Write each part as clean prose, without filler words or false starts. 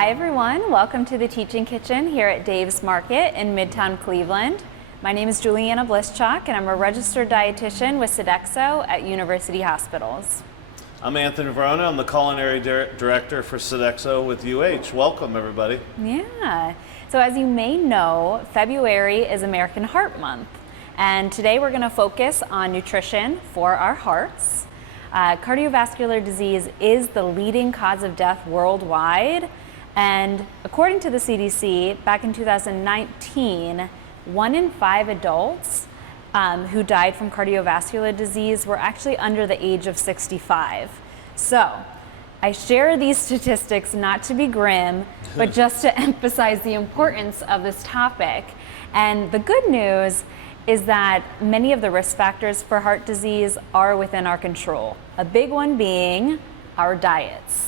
Hi everyone, welcome to the Teaching Kitchen here at Dave's Market in Midtown Cleveland. My name is Juliana Blischak and I'm a registered dietitian with Sodexo at University Hospitals. I'm Anthony Verona. I'm the culinary director for Sodexo with UH. Welcome everybody. Yeah, so as you may know, February is American Heart Month. And today we're going to focus on nutrition for our hearts. Cardiovascular disease is the leading cause of death worldwide. And according to the CDC, back in 2019, 1 in 5 adults who died from cardiovascular disease were actually under the age of 65. So I share these statistics not to be grim, but just to emphasize the importance of this topic. And the good news is that many of the risk factors for heart disease are within our control. A big one being our diets.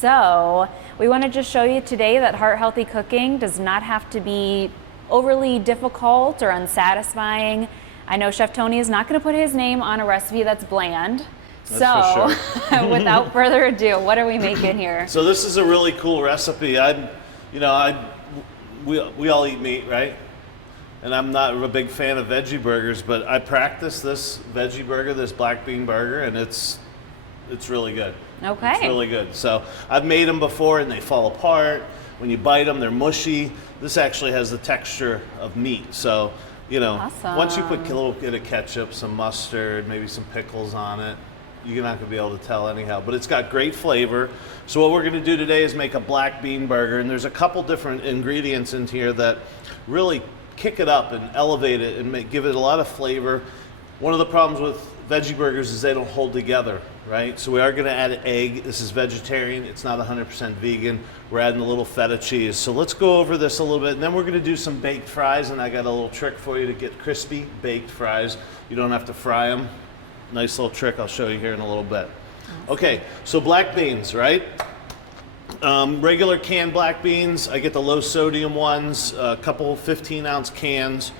So we want to just show you today that heart healthy cooking does not have to be overly difficult or unsatisfying. I know Chef Tony is not going to put his name on a recipe that's bland. That's for sure. Without further ado, what are we making here? So this is a really cool recipe. We all eat meat, right? And I'm not a big fan of veggie burgers, but I practice this veggie burger, this black bean burger, and it's really good. Okay. It's really good. So I've made them before and they fall apart. When you bite them, they're mushy. This actually has the texture of meat. So, Awesome. Once you put a little bit of ketchup, some mustard, maybe some pickles on it, you're not going to be able to tell anyhow. But it's got great flavor. So what we're going to do today is make a black bean burger. And there's a couple different ingredients in here that really kick it up and elevate it and give it a lot of flavor. One of the problems with veggie burgers is they don't hold together, right? So we are going to add an egg. This is vegetarian. It's not 100% vegan. We're adding a little feta cheese. So let's go over this a little bit, and then we're going to do some baked fries, and I got a little trick for you to get crispy baked fries. You don't have to fry them. Nice little trick I'll show you here in a little bit. Okay, so black beans, right? Regular canned black beans. I get the low sodium ones, a couple 15-ounce cans.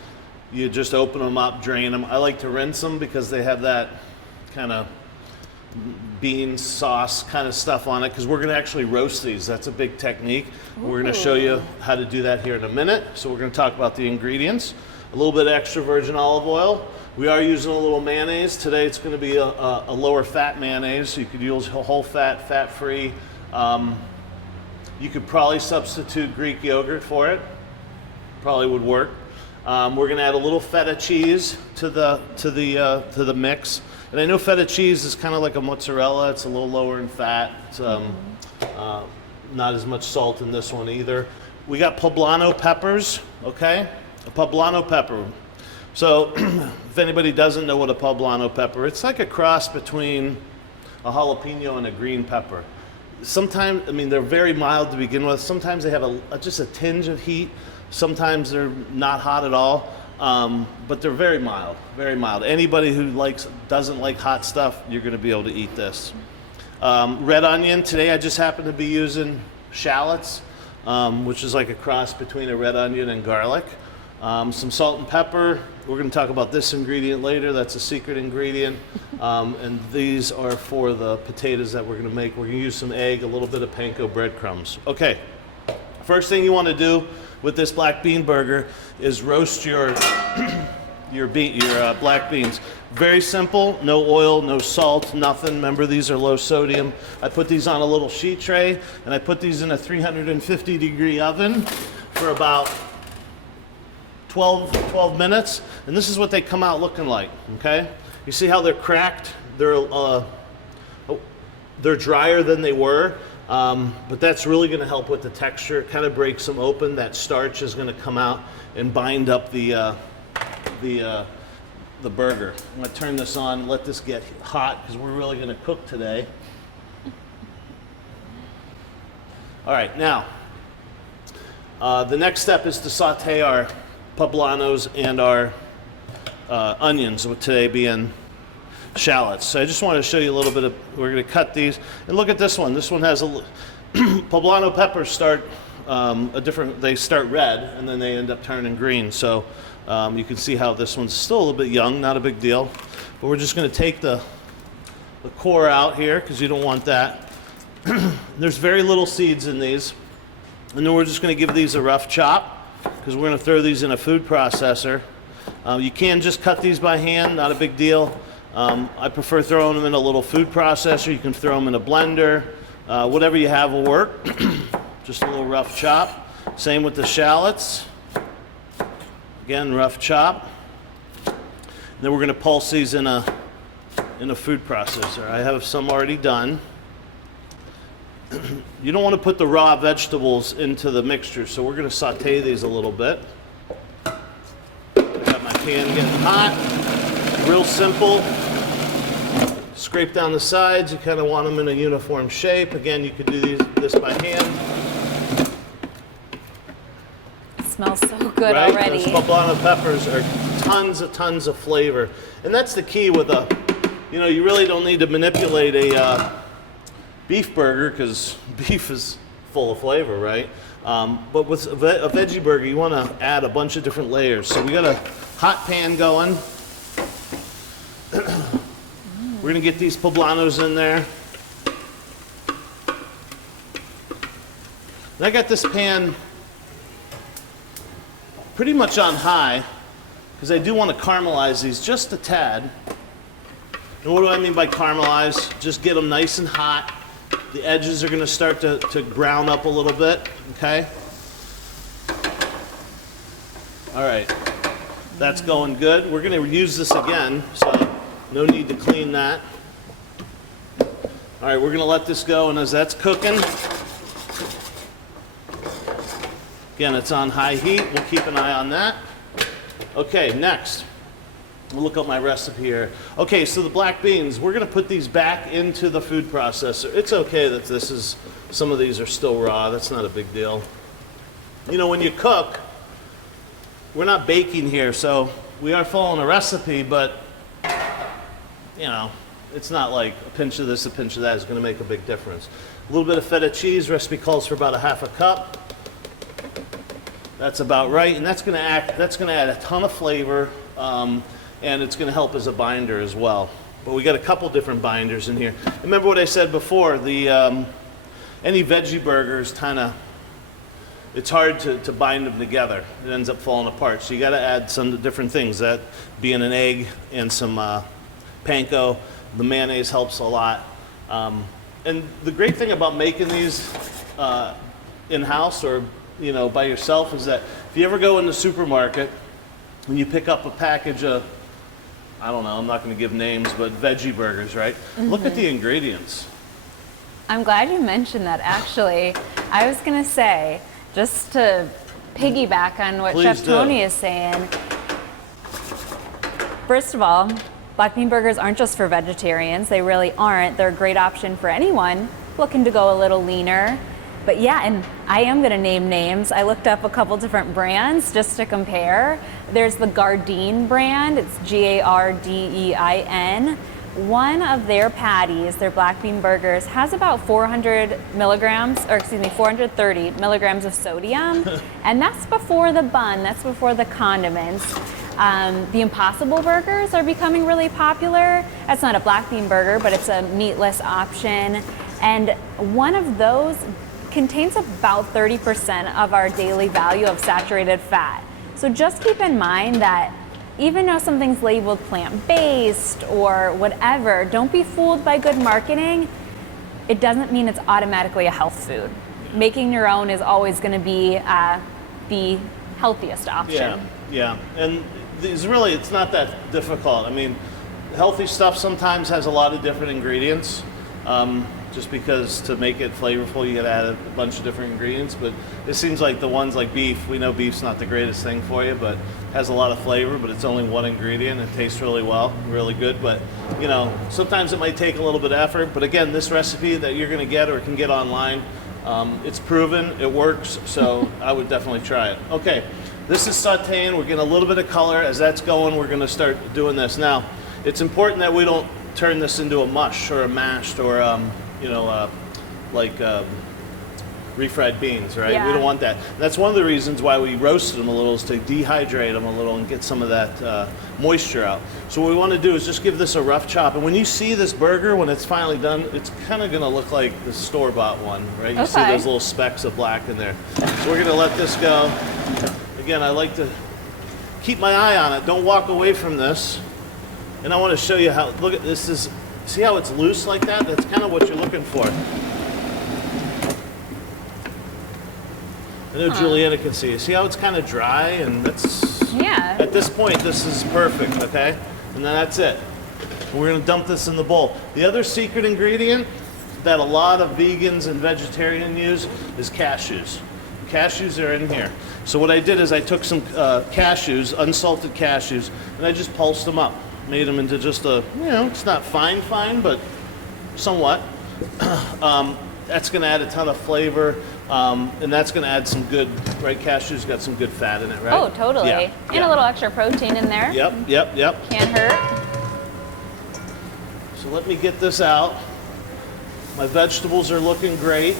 You just open them up, drain them. I like to rinse them because they have that kind of bean sauce kind of stuff on it, because we're going to actually roast these. That's a big technique. Ooh. We're going to show you how to do that here in a minute. So we're going to talk about the ingredients. A little bit of extra virgin olive oil. We are using a little mayonnaise. Today it's going to be a lower fat mayonnaise. So you could use whole fat, fat-free. You could probably substitute Greek yogurt for it. Probably would work. We're going to add a little feta cheese to the mix. And I know feta cheese is kind of like a mozzarella. It's a little lower in fat. It's, not as much salt in this one either. We got poblano peppers, okay? A poblano pepper. So if anybody doesn't know what a poblano pepper, it's like a cross between a jalapeno and a green pepper. Sometimes, they're very mild to begin with. Sometimes they have just a tinge of heat. Sometimes they're not hot at all, but they're very mild, very mild. Anybody who doesn't like hot stuff, you're going to be able to eat this. Red onion, today I just happen to be using shallots, which is like a cross between a red onion and garlic. Some salt and pepper. We're going to talk about this ingredient later. That's a secret ingredient. And these are for the potatoes that we're going to make. We're going to use some egg, a little bit of panko breadcrumbs. Okay, first thing you want to do with this black bean burger is roast your black beans. Very simple, no oil, no salt, nothing. Remember, these are low sodium. I put these on a little sheet tray, and I put these in a 350-degree oven for about 12 minutes, and this is what they come out looking like, okay? You see how they're cracked? They're drier than they were. But that's really going to help with the texture. It kind of breaks them open. That starch is going to come out and bind up the burger. I'm going to turn this on, let this get hot, because we're really going to cook today. All right, now the next step is to saute our poblanos and our onions, with today being shallots. So I just want to show you a little bit of, we're going to cut these, and look at this one. This one has poblano peppers start they start red and then they end up turning green. So you can see how this one's still a little bit young, not a big deal. But we're just going to take the core out here because you don't want that. There's very little seeds in these. And then we're just going to give these a rough chop because we're going to throw these in a food processor. You can just cut these by hand, not a big deal. I prefer throwing them in a little food processor. You can throw them in a blender. Whatever you have will work. Just a little rough chop. Same with the shallots. Again, rough chop. Then we're going to pulse these in a food processor. I have some already done. You don't want to put the raw vegetables into the mixture, so we're going to saute these a little bit. I got my pan getting hot. Real simple. Scrape down the sides. You kind of want them in a uniform shape. Again, you could do this by hand. It smells so good right? already. Those poblano peppers are tons of flavor. And that's the key with you really don't need to manipulate a beef burger because beef is full of flavor, right? But with a veggie burger, you want to add a bunch of different layers. So we got a hot pan going. We're going to get these poblanos in there. And I got this pan pretty much on high because I do want to caramelize these just a tad. And what do I mean by caramelize? Just get them nice and hot. The edges are going to start to brown up a little bit, okay? All right, that's going good. We're going to use this again, so no need to clean that. All right, we're going to let this go, and as that's cooking, again, it's on high heat. We'll keep an eye on that. Okay, next. We'll look up my recipe here. Okay, so the black beans, we're going to put these back into the food processor. It's okay that some of these are still raw. That's not a big deal. You know, when you cook, we're not baking here, so we are following a recipe, but, you know, it's not like a pinch of this, a pinch of that is going to make a big difference. A little bit of feta cheese. Recipe calls for about a half a cup. That's about right, and that's going to add a ton of flavor. And it's going to help as a binder as well. But we got a couple different binders in here. Remember what I said before, any veggie burgers it's hard to bind them together. It ends up falling apart. So you got to add some different things, that being an egg and some panko. The mayonnaise helps a lot. And the great thing about making these in-house or by yourself is that if you ever go in the supermarket and you pick up a package of, I don't know, I'm not going to give names, but veggie burgers, right? Mm-hmm. Look at the ingredients. I'm glad you mentioned that, actually. I was going to say, just to piggyback on what Chef Tony is saying, first of all, black bean burgers aren't just for vegetarians. They really aren't. They're a great option for anyone looking to go a little leaner. But yeah, and I am going to name names. I looked up a couple different brands just to compare. There's the Gardein brand. It's Gardein. One of their patties, their black bean burgers, has about 430 milligrams of sodium. And that's before the bun, that's before the condiments. The Impossible burgers are becoming really popular. That's not a black bean burger, but it's a meatless option. And one of those contains about 30% of our daily value of saturated fat. So just keep in mind that even though something's labeled plant-based or whatever, don't be fooled by good marketing. It doesn't mean it's automatically a health food. Making your own is always going to be the healthiest option. Yeah. And it's not that difficult. I mean, healthy stuff sometimes has a lot of different ingredients. Just because to make it flavorful, you gotta add a bunch of different ingredients. But it seems like the ones like beef, we know beef's not the greatest thing for you, but has a lot of flavor, but it's only one ingredient. It tastes really well, really good. But, sometimes it might take a little bit of effort. But again, this recipe that you're gonna get or can get online, it's proven, it works. So I would definitely try it. Okay, this is sauteing. We're getting a little bit of color. As that's going, we're gonna start doing this. Now, it's important that we don't turn this into a mush or a mashed or, refried beans, right? Yeah. We don't want that. That's one of the reasons why we roasted them a little, is to dehydrate them a little and get some of that moisture out. So what we want to do is just give this a rough chop. And when you see this burger, when it's finally done, it's kind of going to look like the store-bought one, right? You see those little specks of black in there. So we're going to let this go. Again, I like to keep my eye on it. Don't walk away from this. And I want to show you how, look at this, see how it's loose like that? That's kind of what you're looking for. I know Juliana can see. See how it's kind of dry, and that's, yeah. At this point, this is perfect, okay? And then that's it. We're gonna dump this in the bowl. The other secret ingredient that a lot of vegans and vegetarians use is cashews. Cashews are in here. So what I did is I took some cashews, unsalted cashews, and I just pulsed them up. Made them into just a, it's not fine, but somewhat. That's gonna add a ton of flavor. And that's going to add some good, right? Cashews got some good fat in it, right? Oh, totally. Yeah. And a little extra protein in there. Yep. Can't hurt. So let me get this out. My vegetables are looking great.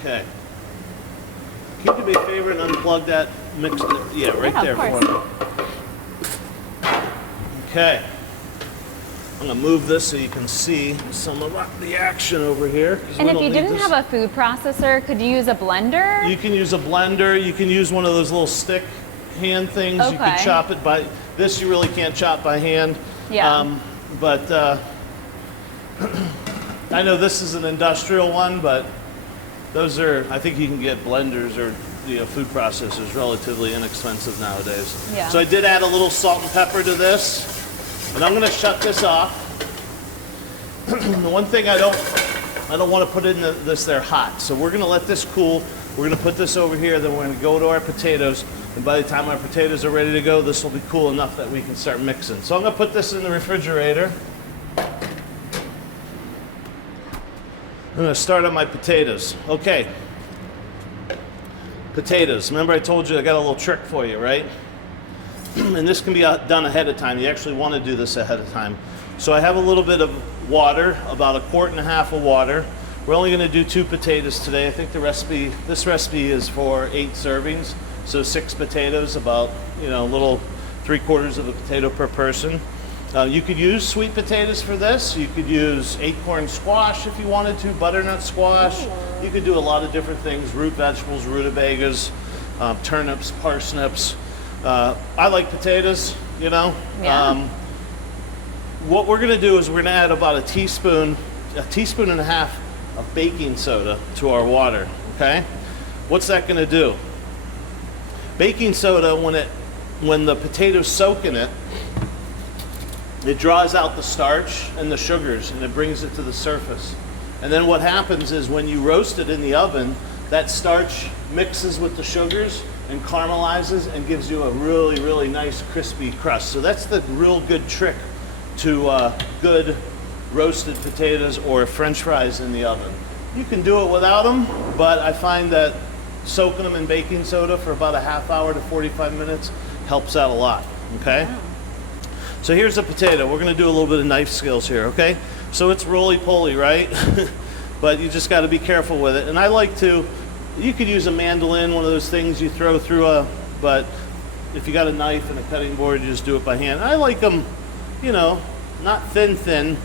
Okay. Can you do me a favor and unplug that mixer? Yeah, right there for me. Okay, I'm gonna move this so you can see some of the action over here. And if you didn't have a food processor, could you use a blender? You can use a blender. You can use one of those little stick hand things. You can chop it by, this you really can't chop by hand. Yeah. But I know this is an industrial one, but those are, I think you can get blenders or food processors relatively inexpensive nowadays. Yeah. So I did add a little salt and pepper to this. And I'm going to shut this off. The one thing I don't want to put in this there hot. So we're going to let this cool. We're going to put this over here. Then we're going to go to our potatoes. And by the time our potatoes are ready to go, this will be cool enough that we can start mixing. So I'm going to put this in the refrigerator. I'm going to start on my potatoes. Okay. Potatoes. Remember I told you I got a little trick for you, right? And this can be done ahead of time. You actually want to do this ahead of time. So I have a little bit of water, about 1.5 quarts of water. We're only going to do 2 potatoes today. I think this recipe is for 8 servings. So 6 potatoes, about, a little 3/4 of a potato per person. You could use sweet potatoes for this. You could use acorn squash if you wanted to, butternut squash. You could do a lot of different things, root vegetables, rutabagas, turnips, parsnips. I like potatoes, Yeah. What we're going to do is we're going to add about a teaspoon and a half of baking soda to our water, okay? What's that going to do? Baking soda, when the potatoes soak in it, it draws out the starch and the sugars and it brings it to the surface. And then what happens is when you roast it in the oven, that starch mixes with the sugars and caramelizes and gives you a really, really nice crispy crust. So that's the real good trick to good roasted potatoes or French fries in the oven. You can do it without them, but I find that soaking them in baking soda for about a half hour to 45 minutes helps out a lot, okay? Wow. So here's a potato. We're gonna do a little bit of knife skills here, okay? So it's roly-poly, right? But you just gotta be careful with it. And I like to, you could use a mandolin, one of those things you throw through but if you got a knife and a cutting board, you just do it by hand. I like them, not thin,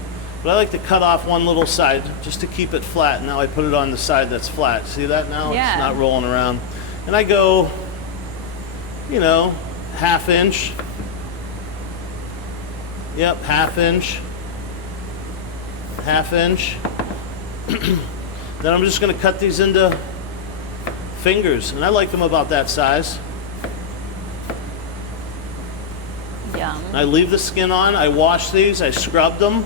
but I like to cut off one little side just to keep it flat. Now I put it on the side that's flat. See that now? Yeah. It's not rolling around. And I go, 1/2 inch. Yep, 1/2 inch. 1/2 inch. Then I'm just going to cut these into fingers, and I like them about that size. Yum. I leave the skin on. I wash these. I scrubbed them.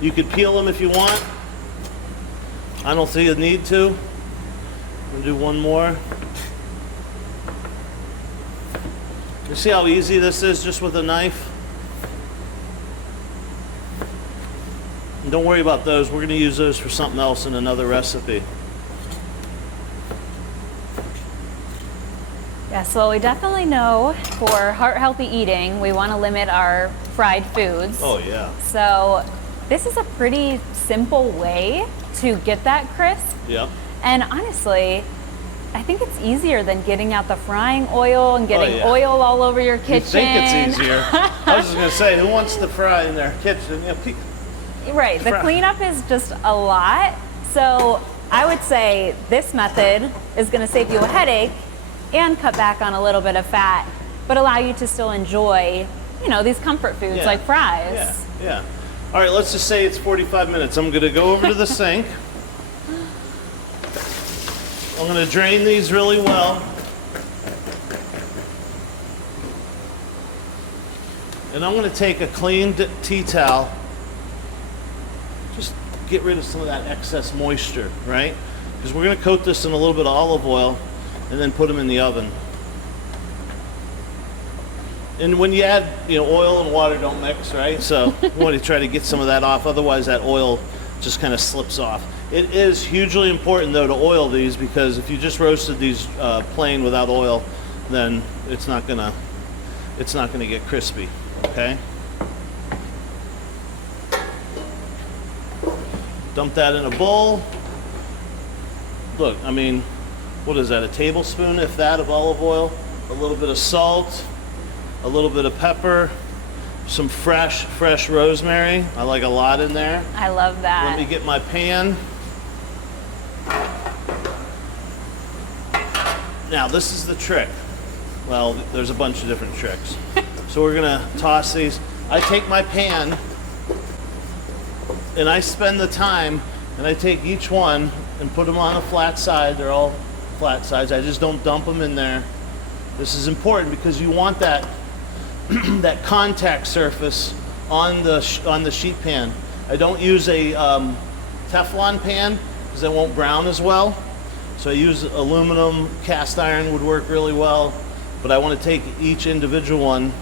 You could peel them if you want. I don't see a need to. I'm going to do one more. You see how easy this is just with a knife? And don't worry about those. We're going to use those for something else in another recipe. Yes, well, we definitely know for heart-healthy eating, we want to limit our fried foods. Oh yeah. So this is a pretty simple way to get that crisp. Yep. And honestly, I think it's easier than getting out the frying oil and getting yeah. oil all over your kitchen. You think it's easier. I was just going to say, who wants to fry in their kitchen? You know, Right, the cleanup is just a lot. So I would say this method is going to save you a headache and cut back on a little bit of fat, but allow you to still enjoy, you know, these comfort foods Yeah. like fries. Yeah, yeah. All right, let's just say it's 45 minutes. I'm going to go over to the sink. I'm going to drain these really well. And I'm going to take a clean tea towel. Just get rid of some of that excess moisture, right? Because we're going to coat this in a little bit of olive oil and then put them in the oven. And when you add, you know, oil and water don't mix, right? So you want to try to get some of that off. Otherwise, that oil just kind of slips off. It is hugely important, though, to oil these, because if you just roasted these plain without oil, then it's not gonna get crispy. Okay. Dump that in a bowl. Look, I mean, what is that? A tablespoon, if that, of olive oil. A little bit of salt. A little bit of pepper. Some fresh rosemary. I like a lot in there. I love that. Let me get my pan. Now, this is the trick. Well, there's a bunch of different tricks. So we're gonna toss these. I take my pan and I spend the time and I take each one and put them on a flat side. They're all flat sides. I just don't dump them in there. This is important because you want that that contact surface on the sheet pan. I don't use a Teflon pan because it won't brown as well. So I use aluminum, cast iron would work really well, but I want to take each individual one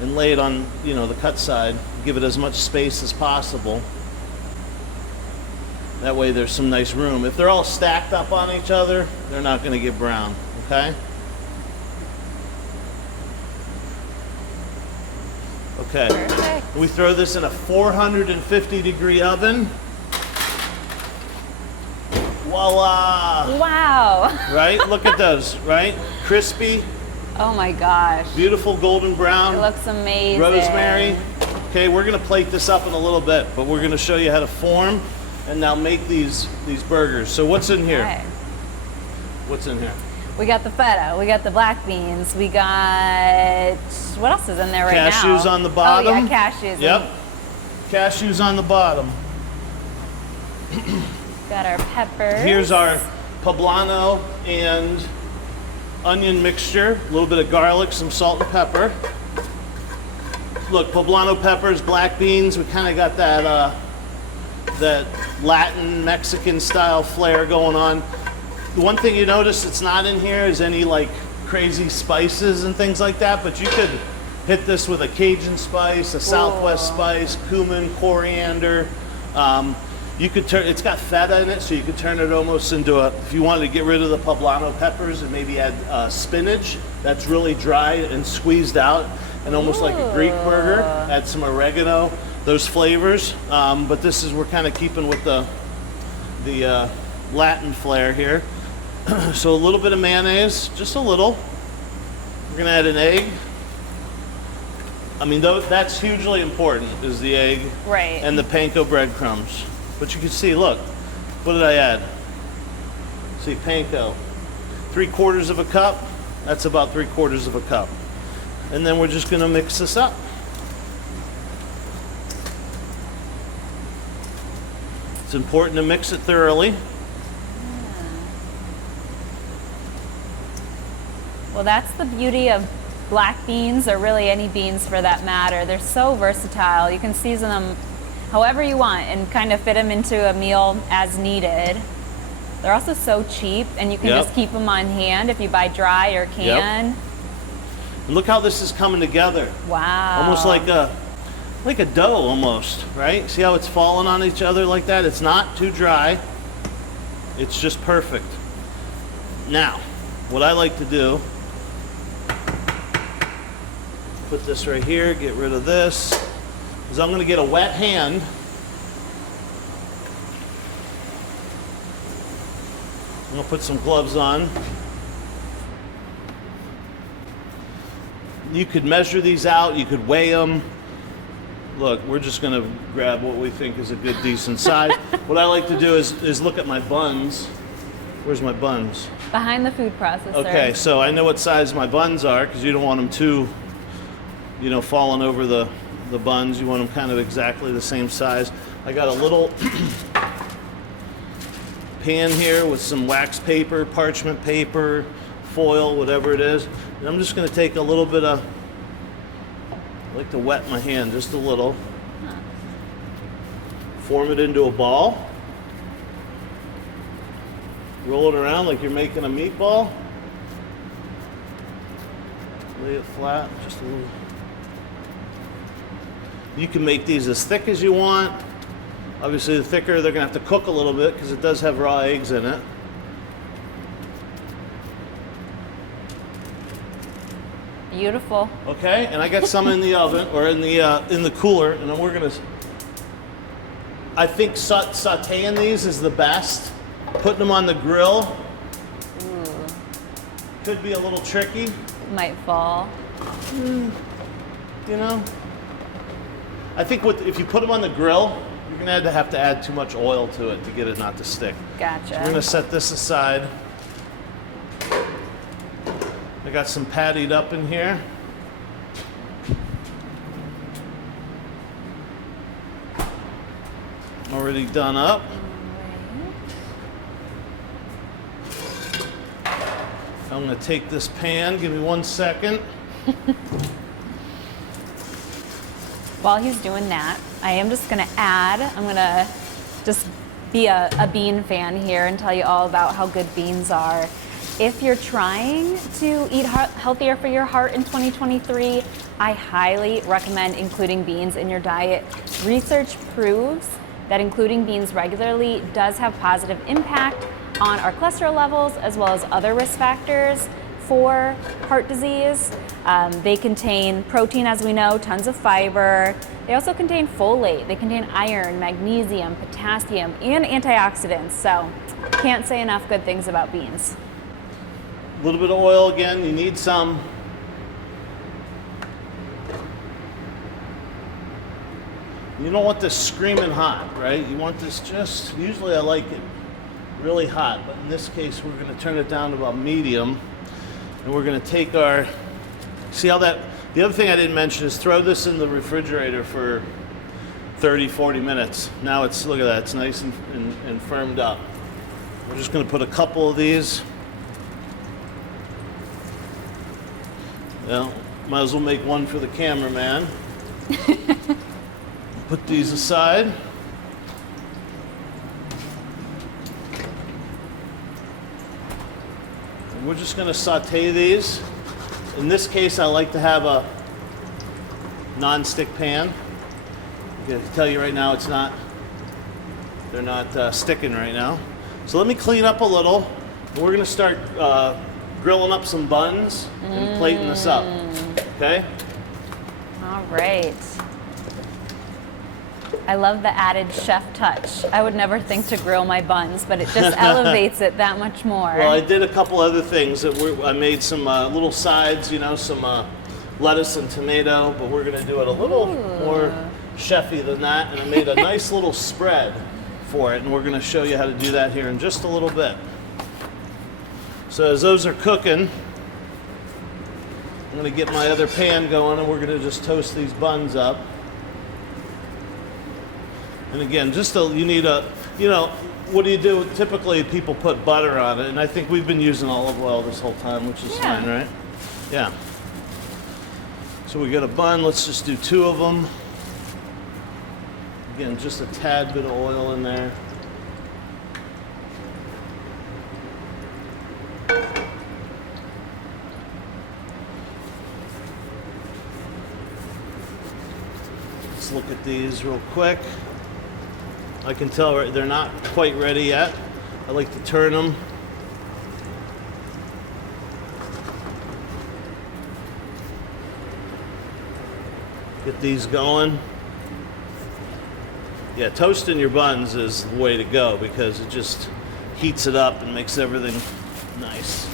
and lay it on, you know, the cut side, give it as much space as possible. That way there's some nice room. If they're all stacked up on each other, they're not going to get brown, okay? Okay. Perfect. We throw this in a 450-degree oven. Voila! Wow. Right? Look at those, right? Crispy, Oh my gosh. beautiful golden brown. It looks amazing. Rosemary. Okay, we're gonna plate this up in a little bit, but we're gonna show you how to form and now make these burgers. So what's in here? Okay. What's in here? We got the feta, we got the black beans, we got, what else is in there right now? Cashews on the bottom. Oh yeah, cashews. Yep. Cashews on the bottom. Got our peppers. Here's our poblano and onion mixture, a little bit of garlic, some salt and pepper. Look, poblano peppers, black beans, we kind of got that that Latin Mexican style flair going on. The one thing you notice that's not in here is any like crazy spices and things like that, but you could hit this with a Cajun spice, a Southwest spice, cumin, coriander. You could turn, it's got feta in it, so you could turn it almost into a, if you wanted to get rid of the poblano peppers and maybe add spinach that's really dry and squeezed out and almost like a Greek burger, add some oregano, those flavors. But this is, we're kind of keeping with the Latin flair here. So a little bit of mayonnaise, just a little. We're gonna add an egg. I mean, that's hugely important, is the egg Right. and the panko breadcrumbs. But you can see, look, what did I add? See, panko, 3/4 of a cup. That's about 3/4 of a cup. And then we're just gonna mix this up. It's important to mix it thoroughly. Well, that's the beauty of black beans, or really any beans for that matter. They're so versatile. You can season them however you want and kind of fit them into a meal as needed. They're also so cheap, and you can Yep. just keep them on hand if you buy dry or can. And look how this is coming together. Wow. Almost like a dough almost, right? See how it's falling on each other like that? It's not too dry. It's just perfect. Now, what I like to do Put this right here, get rid of this. Because I'm going to get a wet hand. I'm going to put some gloves on. You could measure these out, you could weigh them. Look, we're just going to grab what we think is a good, decent size. What I like to do is look at my buns. Where's my buns? Behind the food processor. Okay, so I know what size my buns are because you don't want them too, falling over the buns. You want them kind of exactly the same size. I got a little pan here with some wax paper, parchment paper, foil, whatever it is. And I'm just going to take a little bit of, I like to wet my hand just a little. Form it into a ball. Roll it around like you're making a meatball. Lay it flat, just a little. You can make these as thick as you want. Obviously, the thicker, they're going to have to cook a little bit because it does have raw eggs in it. Beautiful. Okay, and I got some in the oven or in the cooler, and then we're going to. I think sautéing these is the best. Putting them on the grill could be a little tricky. Might fall. I think if you put them on the grill, you're going to have to add too much oil to it to get it not to stick. Gotcha. So we're going to set this aside. I got some pattied up in here. Already done up. I'm going to take this pan. Give me 1 second. While he's doing that, I am just going to add, I'm going to just be a bean fan here and tell you all about how good beans are. If you're trying to eat healthier for your heart in 2023, I highly recommend including beans in your diet. Research proves that including beans regularly does have positive impact on our cholesterol levels as well as other risk factors for heart disease. They contain protein, as we know, tons of fiber. They also contain folate. They contain iron, magnesium, potassium, and antioxidants. So can't say enough good things about beans. A little bit of oil again. You need some. You don't want this screaming hot, right? You want this just, usually I like it really hot, but in this case we're going to turn it down to about medium. And we're going to take our, see how that, the other thing I didn't mention is throw this in the refrigerator for 30, 40 minutes. Now it's, look at that, it's nice and firmed up. We're just going to put a couple of these. Well, might as well make one for the cameraman. Put these aside. And we're just going to saute these. In this case, I like to have a non-stick pan. I can tell you right now, it's not. They're not sticking right now. So let me clean up a little. And we're going to start grilling up some buns and plating this up. Okay? All right. I love the added chef touch. I would never think to grill my buns, but it just elevates it that much more. Well, I did a couple other things. I made some little sides, some lettuce and tomato, but we're going to do it a little more chefy than that. And I made a nice little spread for it, and we're going to show you how to do that here in just a little bit. So as those are cooking, I'm going to get my other pan going, and we're going to just toast these buns up. And again, you need what do you do? Typically people put butter on it, and I think we've been using olive oil this whole time, which is fine, right? Yeah. So we got a bun, let's just do 2 of them. Again, just a tad bit of oil in there. Let's look at these real quick. I can tell they're not quite ready yet. I like to turn them. Get these going. Yeah, toasting your buns is the way to go because it just heats it up and makes everything nice.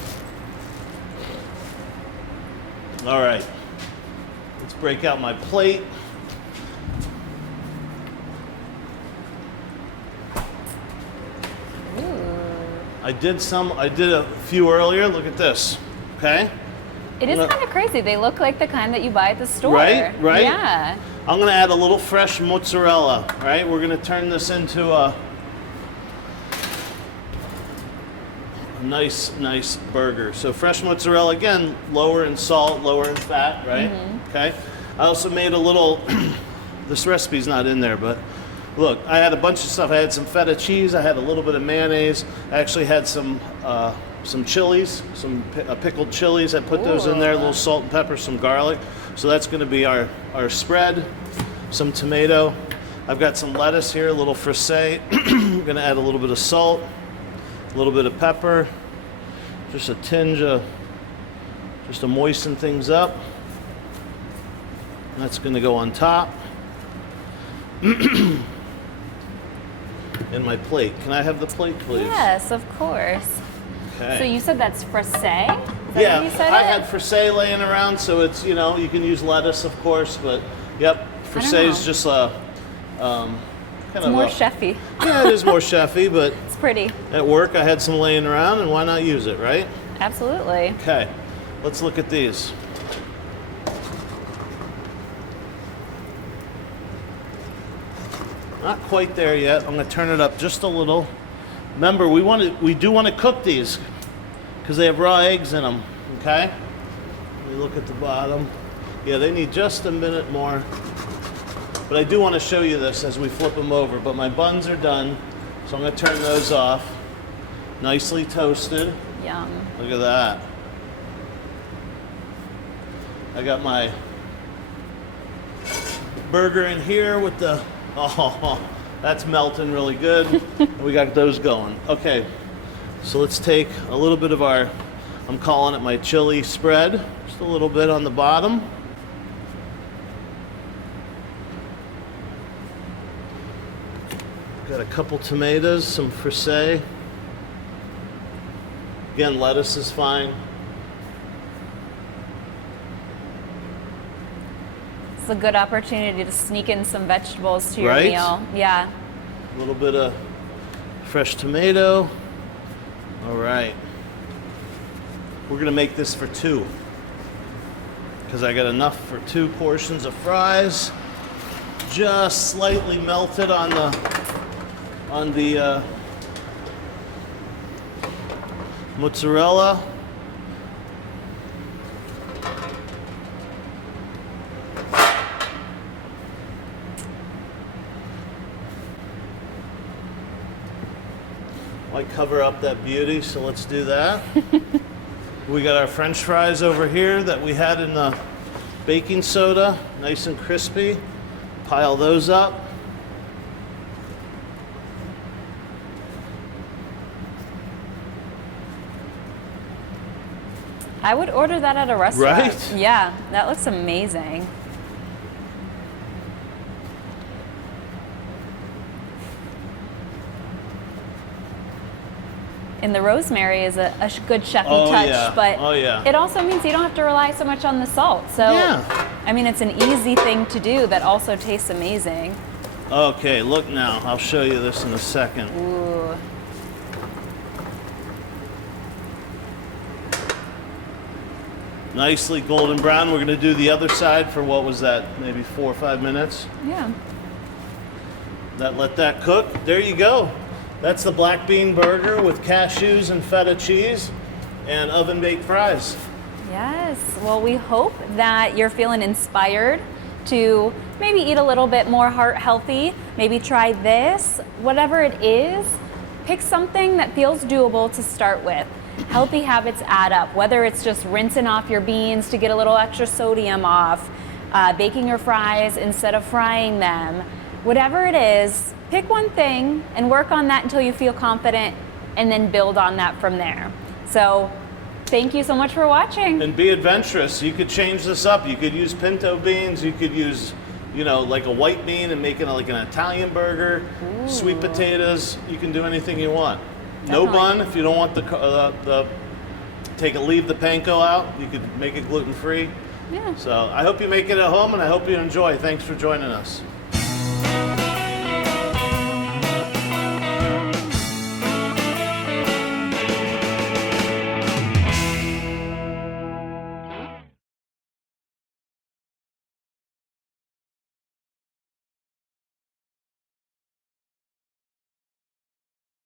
All right, let's break out my plate. I did a few earlier. Look at this, okay? It is kind of crazy. They look like the kind that you buy at the store. Right? Yeah. I'm gonna add a little fresh mozzarella, right? We're gonna turn this into a nice burger. So fresh mozzarella, again, lower in salt, lower in fat, right? Okay. I also made a little, this recipe's not in there, but look, I had a bunch of stuff. I had some feta cheese, I had a little bit of mayonnaise, I actually had some chilies, pickled chilies. I put those in there, a little salt and pepper, some garlic. So that's gonna be our spread, some tomato. I've got some lettuce here, a little frisee. I'm gonna add a little bit of salt, a little bit of pepper, just a tinge of, just to moisten things up. That's gonna go on top. In my plate. Can I have the plate, please? Yes, of course. Okay. So you said that's frisee? Is that Yeah, what you said I had frisee laying around, so it's, you know, you can use lettuce, of course, but yep, frisee is just a kind It's of more a, chefy. Yeah, it is more chefy, but It's pretty. at work I had some laying around, and why not use it, right? Absolutely. Okay, let's look at these. Not quite there yet. I'm going to turn it up just a little. Remember, we do want to cook these because they have raw eggs in them. Okay. Let me look at the bottom. Yeah, they need just a minute more. But I do want to show you this as we flip them over. But my buns are done, so I'm going to turn those off. Nicely toasted. Yum. Look at that. I got my burger in here with the, oh, that's melting really good. We got those going. Okay, so let's take a little bit of our, I'm calling it my chili spread, just a little bit on the bottom. Got a couple tomatoes, some frisee. Again, lettuce is fine. It's a good opportunity to sneak in some vegetables to your Right? meal. Yeah. A little bit of fresh tomato. All right. We're gonna make this for two because I got enough for 2 portions of fries. Just slightly melted on the mozzarella. Might cover up that beauty, so let's do that. We got our French fries over here that we had in the baking soda, nice and crispy. Pile those up. I would order that at a restaurant. Right? Yeah, that looks amazing. And the rosemary is a good chefy touch, yeah. but Oh, yeah. it also means you don't have to rely so much on the salt. So, Yeah. I mean, it's an easy thing to do that also tastes amazing. Okay, look now. I'll show you this in a second. Ooh. Nicely golden brown. We're gonna do the other side for what was that? Maybe 4 or 5 minutes. Yeah. Let that cook. There you go. That's the black bean burger with cashews and feta cheese and oven baked fries. Yes. Well, we hope that you're feeling inspired to maybe eat a little bit more heart healthy. Maybe try this. Whatever it is, pick something that feels doable to start with. Healthy habits add up, whether it's just rinsing off your beans to get a little extra sodium off, baking your fries instead of frying them. Whatever it is, pick one thing and work on that until you feel confident and then build on that from there. So thank you so much for watching. And be adventurous. You could change this up. You could use pinto beans. You could use like a white bean and making like an Italian burger, sweet potatoes. You can do anything you want. No Definitely. bun if you don't want leave the panko out. You could make it gluten free. Yeah. So I hope you make it at home, and I hope you enjoy. Thanks for joining us.